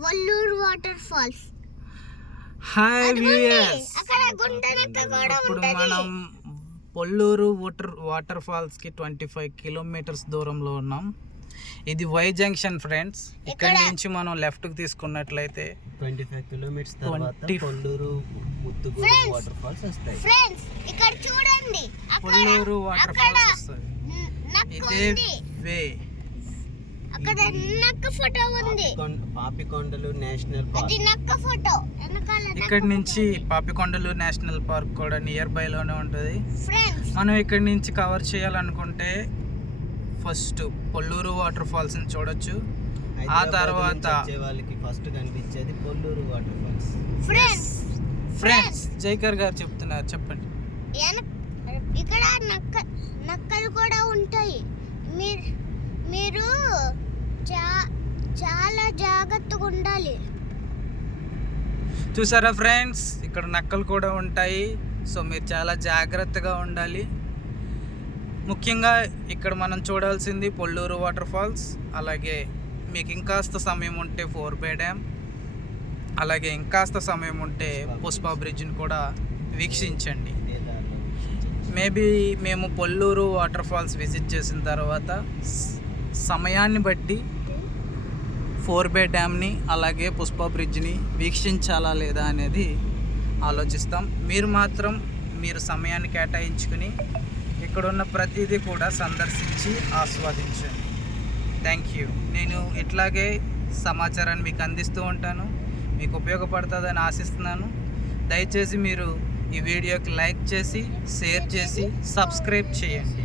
Valluru waterfalls. Hi viewers, అక్కడ గుండెనక్క కూడా ఇప్పుడు ఉంటది. మనం పొల్లూరు వాటర్ ఫాల్స్ కి 25 కిలోమీటర్స్ దూరంలో ఉన్నాం. ఇది వై జంక్షన్ ఫ్రెండ్స్. ఇక్కడ నుంచి మనం లెఫ్ట్ కి తీసుకున్నట్లయితే 25 కిలోమీటర్స్ తర్వాత పొల్లూరు ముత్తుగూడెం వాటర్ ఫాల్స్ వస్తాయి. ఫ్రెండ్స్ ఇక్కడ చూడండి, పొల్లూరు వాటర్ ఫాల్స్ వస్తుంది. ఇదే వే. అక్కడ నక్క ఫోటో ఉంది. పాపికొండలు నేషనల్ అది పార్క్. నక్క ఫోటో. వెనకాల ఇక్కడ నుంచి పాపికొండలు నేషనల్ పార్క్ కూడా నియర్ బై లోనే ఉంటుంది. ఫ్రెండ్స్ మనం ఇక్కడ నుంచి కవర్ చేయాలనుకుంటే ఫస్ట్ పొల్లూరు వాటర్ ఫాల్స్ ని చూడొచ్చు. ఆ తర్వాత వాళ్ళకి ఫస్ట్ కనిపించేది Polluru waterfalls. Friends Jaikar గారు చెప్తున్నారు, చెప్పండి. ఇక్కడ నక్కలు కూడా ఉంటాయి. మీరు చాలా జాగ్రత్తగా ఉండాలి. చూసారా ఫ్రెండ్స్, ఇక్కడ నక్కలు కూడా ఉంటాయి. సో మీరు చాలా జాగ్రత్తగా ఉండాలి. ముఖ్యంగా ఇక్కడ మనం చూడాల్సింది పొల్లూరు వాటర్ ఫాల్స్. అలాగే మీకు ఇంకాస్త సమయం ఉంటే 4 డ్యామ్, అలాగే ఇంకాస్త సమయం ఉంటే పుష్ప బ్రిడ్జ్ని కూడా వీక్షించండి. మేబీ మేము పొల్లూరు వాటర్ ఫాల్స్ విజిట్ చేసిన తర్వాత సమయాన్ని బట్టి 4 డ్యామ్ని అలాగే పుష్ప బ్రిడ్జ్ని వీక్షించాలా లేదా అనేది ఆలోచిస్తాం. మీరు మాత్రం సమయాన్ని కేటాయించుకుని ఇక్కడున్న ప్రతిదీ కూడా సందర్శించి ఆస్వాదించండి. Thank you. నేను ఇట్లాగే సమాచారాన్ని మీకు అందిస్తూ ఉంటాను. మీకు ఉపయోగపడుతుందని ఆశిస్తున్నాను. దయచేసి మీరు ఈ వీడియోకి లైక్ చేసి, షేర్ చేసి, సబ్స్క్రైబ్ చేయండి.